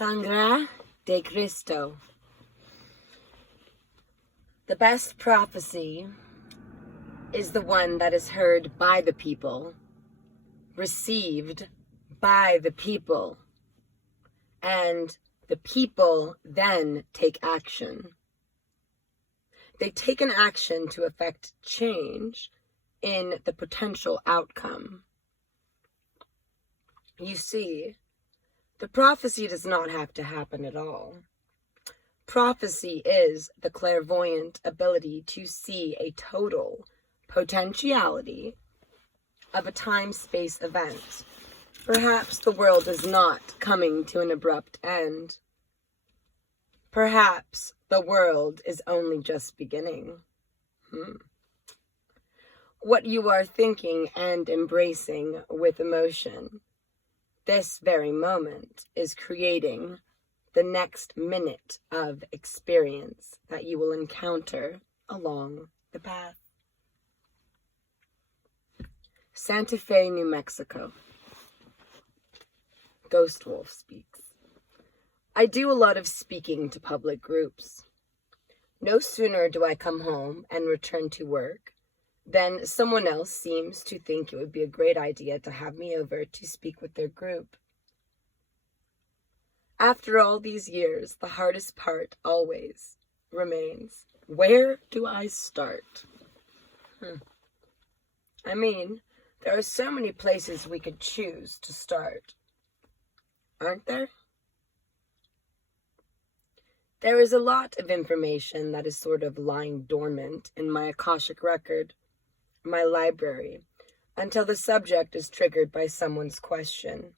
Sangre De Christo. The best prophecy is the one that is heard by the people, received by the people, and the people then take action. They take an action to effect change in the potential outcome. You see, the prophecy does not have to happen at all. Prophecy is the clairvoyant ability to see a total potentiality of a time-space event. Perhaps the world is not coming to an abrupt end. Perhaps the world is only just beginning. What you are thinking and embracing with emotion this very moment is creating the next minute of experience that you will encounter along the path. Santa Fe, New Mexico. Ghost Wolf speaks. I do a lot of speaking to public groups. No sooner do I come home and return to work than someone else seems to think it would be a great idea to have me over to speak with their group. After all these years, the hardest part always remains, where do I start? I mean, there are so many places we could choose to start, aren't there? There is a lot of information that is sort of lying dormant in my Akashic record, my library, until the subject is triggered by someone's question.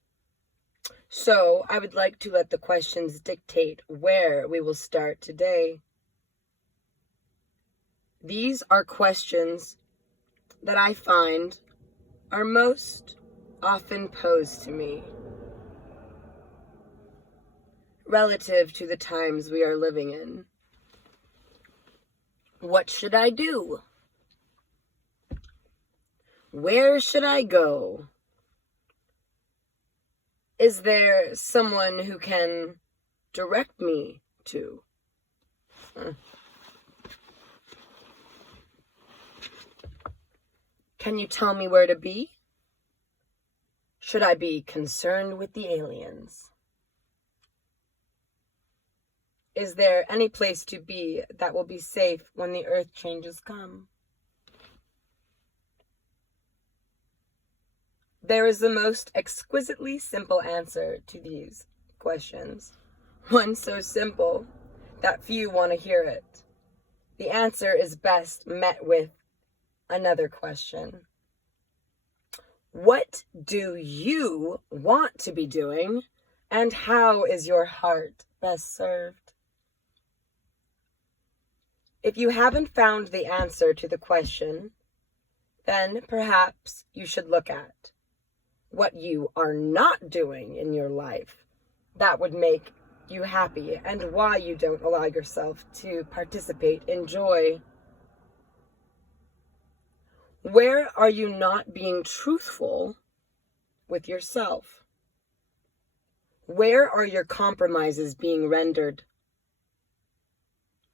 So I would like to let the questions dictate where we will start today. These are questions that I find are most often posed to me relative to the times we are living in. What should I do? Where should I go? Is there someone who can direct me to? Can you tell me where to be? Should I be concerned with the aliens? Is there any place to be that will be safe when the earth changes come? There is the most exquisitely simple answer to these questions. One so simple that few want to hear it. The answer is best met with another question. What do you want to be doing, and how is your heart best served? If you haven't found the answer to the question, then perhaps you should look at what you are not doing in your life that would make you happy and why you don't allow yourself to participate in joy. Where are you not being truthful with yourself? Where are your compromises being rendered?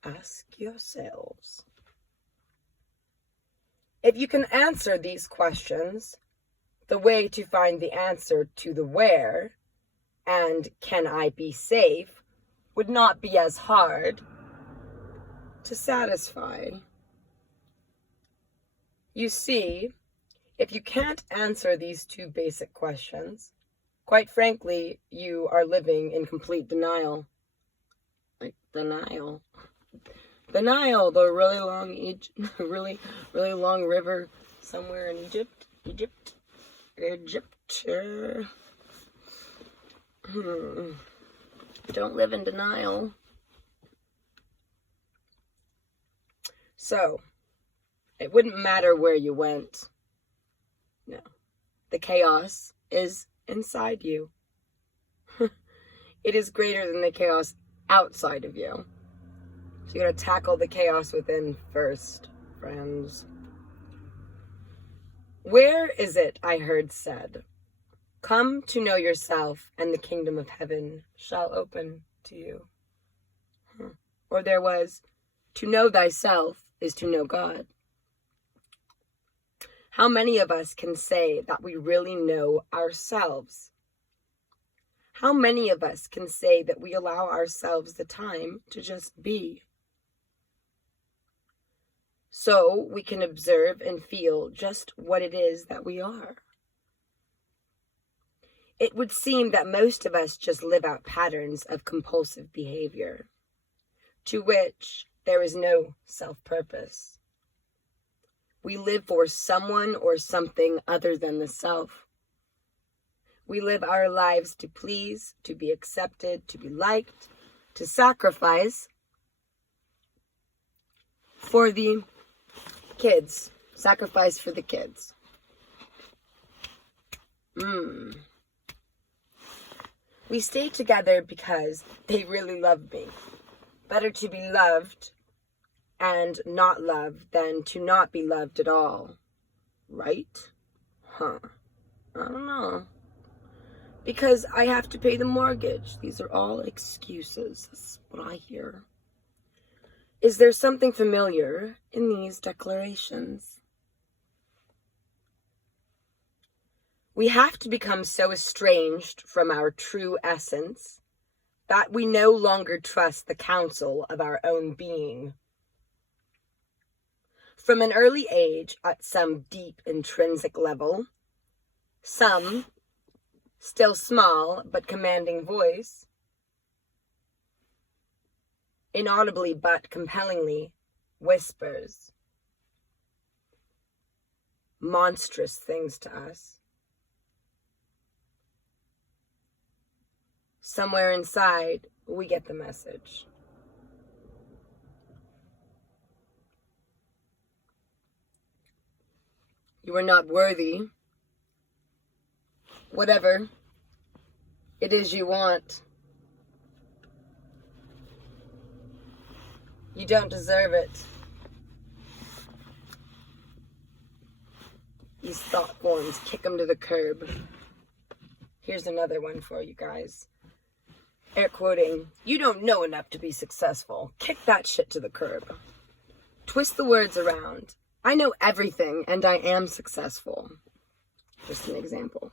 Ask yourselves. If you can answer these questions, the way to find the answer to the where and can I be safe would not be as hard to satisfy. You see, if you can't answer these two basic questions, quite frankly, you are living in complete denial. Like denial. The Nile, the really long, really long river somewhere in Egypt. Don't live in denial. So, it wouldn't matter where you went. No. The chaos is inside you. It is greater than the chaos outside of you. So you gotta tackle the chaos within first, friends. Where is it I heard said? Come to know yourself, and the kingdom of heaven shall open to you. Or there was, to know thyself is to know God. How many of us can say that we really know ourselves? How many of us can say that we allow ourselves the time to just be? So we can observe and feel just what it is that we are. It would seem that most of us just live out patterns of compulsive behavior, to which there is no self-purpose. We live for someone or something other than the self. We live our lives to please, to be accepted, to be liked, to sacrifice for the kids. Sacrifice for the kids. We stay together because they really love me. Better to be loved and not loved than to not be loved at all. Right? I don't know. Because I have to pay the mortgage. These are all excuses. That's what I hear. Is there something familiar in these declarations? We have to become so estranged from our true essence that we no longer trust the counsel of our own being. From an early age, at some deep intrinsic level, some still small but commanding voice, inaudibly but compellingly, whispers monstrous things to us. Somewhere inside, we get the message. You are not worthy. Whatever it is you want, you don't deserve it. These thought forms, kick them to the curb. Here's another one for you guys. Air quoting, you don't know enough to be successful. Kick that shit to the curb. Twist the words around. I know everything and I am successful. Just an example.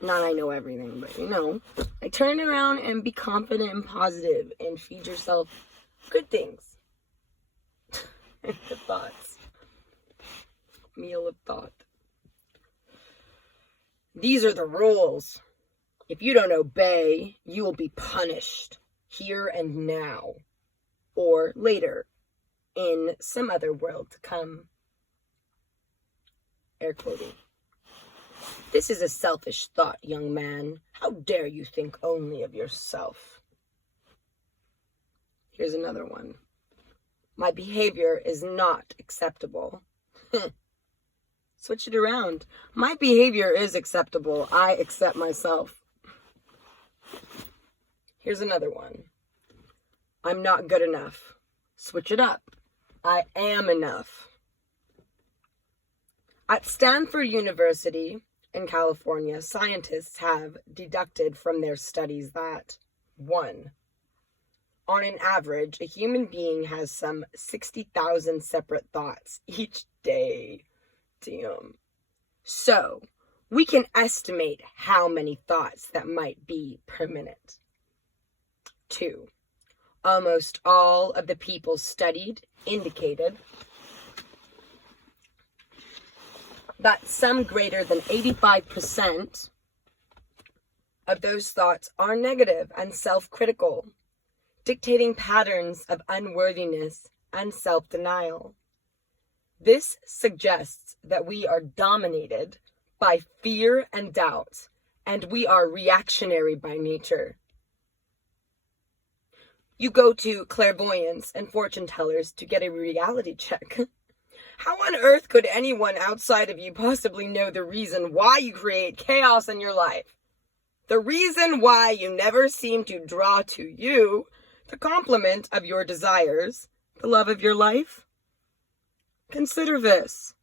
Not I know everything, but you know. I turn it around and be confident and positive and feed yourself good things. Good thoughts. Meal of thought. These are the rules. If you don't obey, you will be punished here and now, or later, in some other world to come. Air quoting. This is a selfish thought, young man. How dare you think only of yourself? Here's another one. My behavior is not acceptable. Switch it around. My behavior is acceptable. I accept myself. Here's another one. I'm not good enough. Switch it up. I am enough. At Stanford University in California, scientists have deducted from their studies that 1. On an average, a human being has some 60,000 separate thoughts each day. Damn. So, we can estimate how many thoughts that might be per minute. 2. Almost all of the people studied indicated that some greater than 85% of those thoughts are negative and self-critical, dictating patterns of unworthiness and self-denial. This suggests that we are dominated by fear and doubt, and we are reactionary by nature. You go to clairvoyants and fortune tellers to get a reality check. How on earth could anyone outside of you possibly know the reason why you create chaos in your life? The reason why you never seem to draw to you the complement of your desires, the love of your life? Consider this.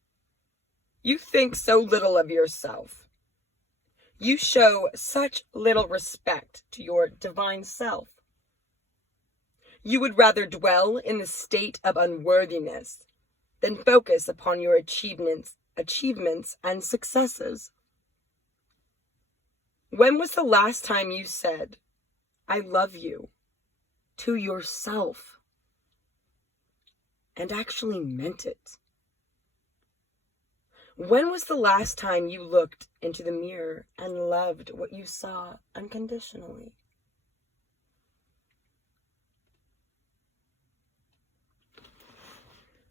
You think so little of yourself. You show such little respect to your divine self. You would rather dwell in the state of unworthiness than focus upon your achievements and successes. When was the last time you said, "I love you," to yourself and actually meant it? When was the last time you looked into the mirror and loved what you saw unconditionally?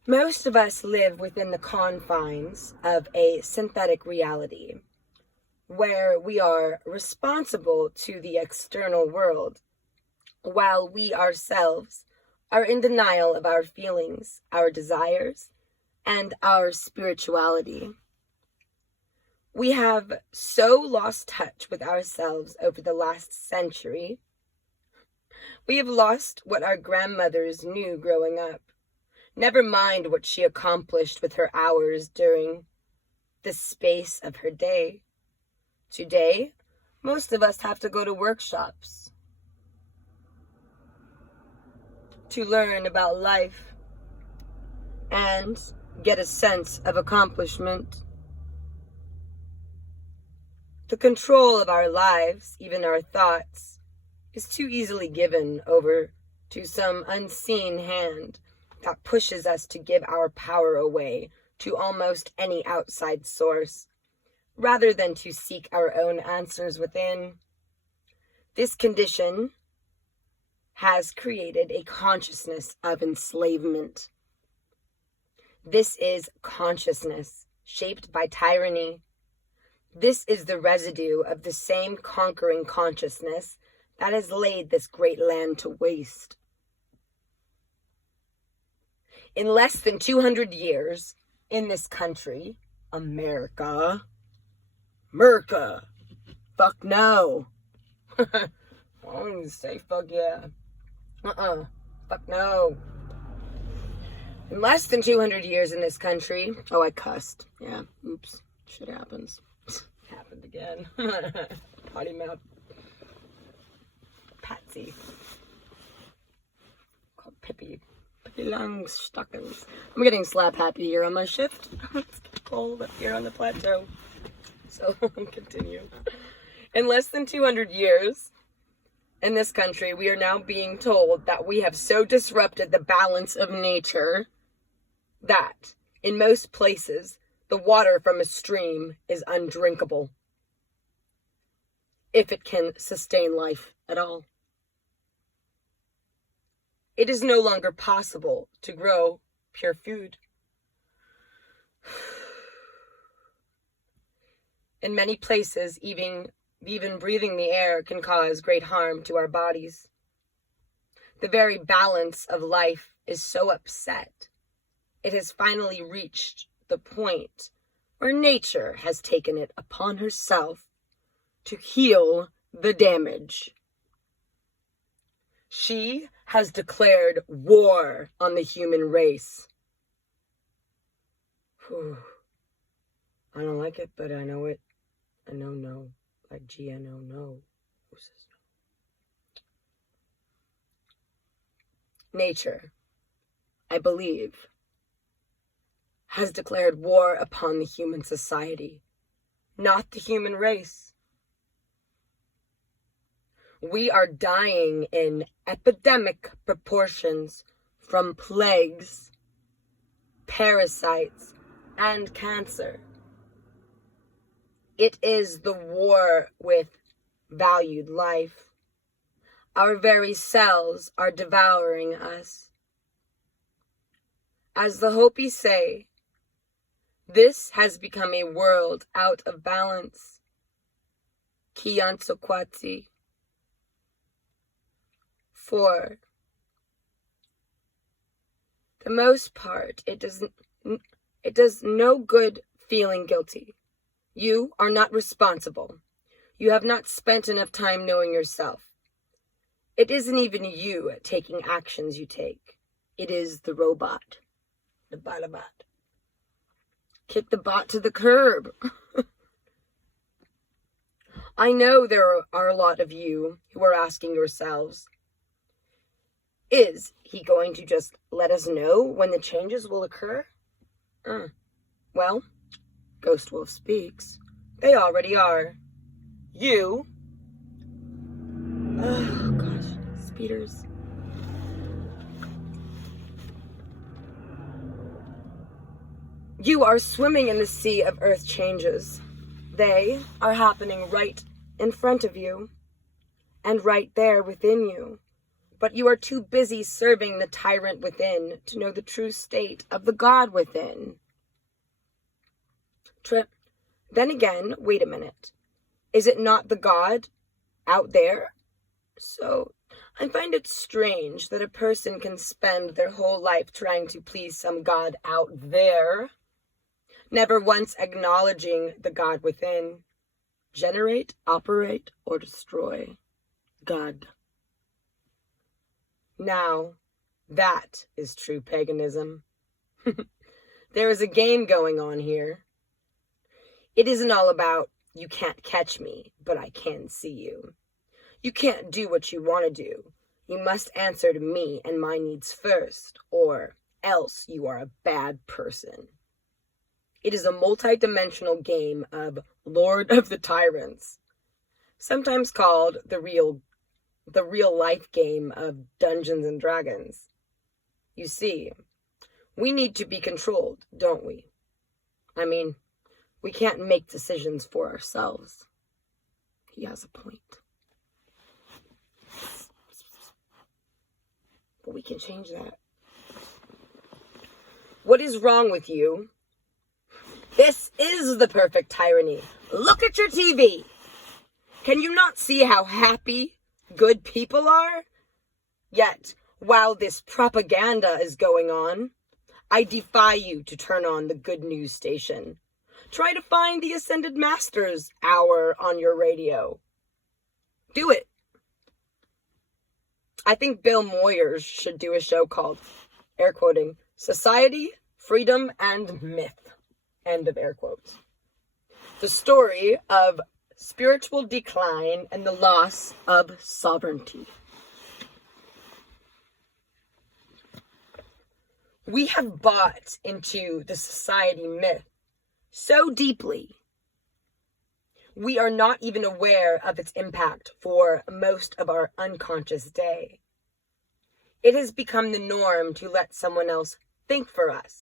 Most of us live within the confines of a synthetic reality, where we are responsible to the external world, while we ourselves are in denial of our feelings, our desires, and our spirituality. We have so lost touch with ourselves over the last century. We have lost what our grandmothers knew growing up. Never mind what she accomplished with her hours during the space of her day. Today, most of us have to go to workshops to learn about life and get a sense of accomplishment. The control of our lives, even our thoughts, is too easily given over to some unseen hand that pushes us to give our power away to almost any outside source, rather than to seek our own answers within. This condition has created a consciousness of enslavement. This is consciousness shaped by tyranny. This is the residue of the same conquering consciousness that has laid this great land to waste. In less than 200 years, in this country, America, fuck no. I don't even say fuck yeah. Fuck no. In less than 200 years in this country, oh, I cussed. Yeah, oops, shit happens. Happened again. Potty mouth. Patsy. Called Pippi. Pippi Longstockings. I'm getting slap happy here on my shift. It's cold up here on the plateau. So, continue. In less than 200 years, in this country, we are now being told that we have so disrupted the balance of nature that, in most places, the water from a stream is undrinkable, if it can sustain life at all. It is no longer possible to grow pure food. In many places, even breathing the air can cause great harm to our bodies. The very balance of life is so upset. It has finally reached the point where nature has taken it upon herself to heal the damage. She has declared war on the human race. Whew. I don't like it, but I know it. I know no. Like GNO, no. Who says no? Nature, I believe, has declared war upon the human society, not the human race. We are dying in epidemic proportions from plagues, parasites, and cancer. It is the war with valued life. Our very cells are devouring us. As the Hopi say, this has become a world out of balance. Kiantsokwati. For the most part, it does no good feeling guilty. You are not responsible. You have not spent enough time knowing yourself. It isn't even you taking actions you take. It is the robot. The bot. Kick the bot to the curb. I know there are a lot of you who are asking yourselves, is he going to just let us know when the changes will occur? Well, Ghost Wolf speaks. They already are. You... Oh, gosh. Speeders. You are swimming in the sea of earth changes. They are happening right in front of you and right there within you. But you are too busy serving the tyrant within to know the true state of the God within. Trip. Then again, wait a minute. Is it not the God out there? So, I find it strange that a person can spend their whole life trying to please some God out there, never once acknowledging the God within. Generate, operate, or destroy. God. Now, that is true paganism. There is a game going on here. It isn't all about, you can't catch me, but I can see you. You can't do what you want to do. You must answer to me and my needs first, or else you are a bad person. It is a multi-dimensional game of Lord of the Tyrants, sometimes called the real life game of Dungeons and Dragons. You see, we need to be controlled, don't we? I mean, we can't make decisions for ourselves. He has a point. But we can change that. What is wrong with you? This is the perfect tyranny. Look at your TV. Can you not see how happy good people are? Yet, while this propaganda is going on, I defy you to turn on the good news station. Try to find the Ascended Masters hour on your radio. Do it. I think Bill Moyers should do a show called, air quoting, Society, Freedom, and Myth. End of air quotes. The story of spiritual decline and the loss of sovereignty. We have bought into the society myth so deeply, we are not even aware of its impact for most of our unconscious day. It has become the norm to let someone else think for us.